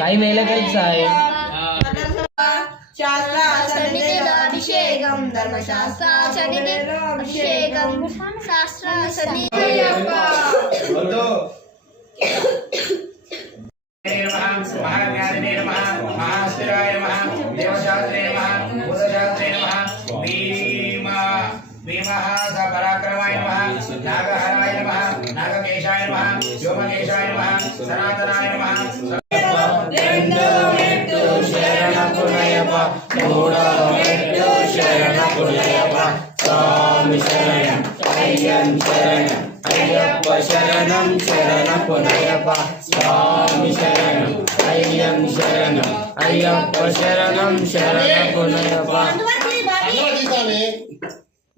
कई मेले साई शास्त्र अभिषेकम धर्मशास्त्र अभिषेकम शास्त्र महाज्ञानिने नमः महास्थिराय नमः देवशास्त्रे नमः भूतशास्त्रे नमः भीमः पराक्रमाय नमः नागहराय नमः नागकेशाय नमः व्योमकेशाय नमः सनातनाय नमः स्वामी शरणं अय्यं शरणं अय्यप्प शरणं शरणं पुनयप्प स्वामी शरणं अय्यं शरणं अय्यप्प शरणं शरणं पुनयप्प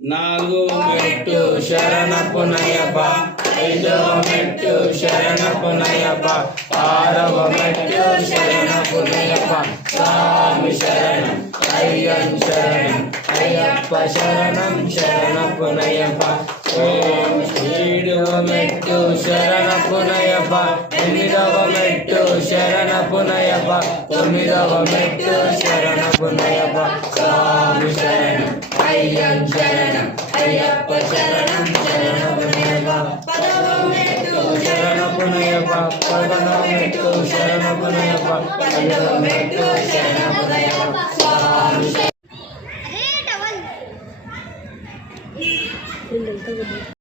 नालुगो मेट्टु शरण पुनयप्प ऐदो मेट्टु शरण पुनयप्प आरव मेट्टु शरण पुनयप्प स्वामी शरणं अय्यं शरणं अय्यप्प शरणं शरणं पुनयप्प ओम श्रीडव मेट्टु शरण पुनयप्प एनिदव मेट्टु शरण पुनयप्प तोमिदव मेट्टु शरण पुनयप्प स्वामी शरणं अय्यं शरणं अय्यप्प शरणं शरणं पुनयप्प पदव मेट्टु शरण पुनयप्प पदव मेट्टु शरण पुनयप्प पदव मेट्टु शरण पुनयप्प स्वामी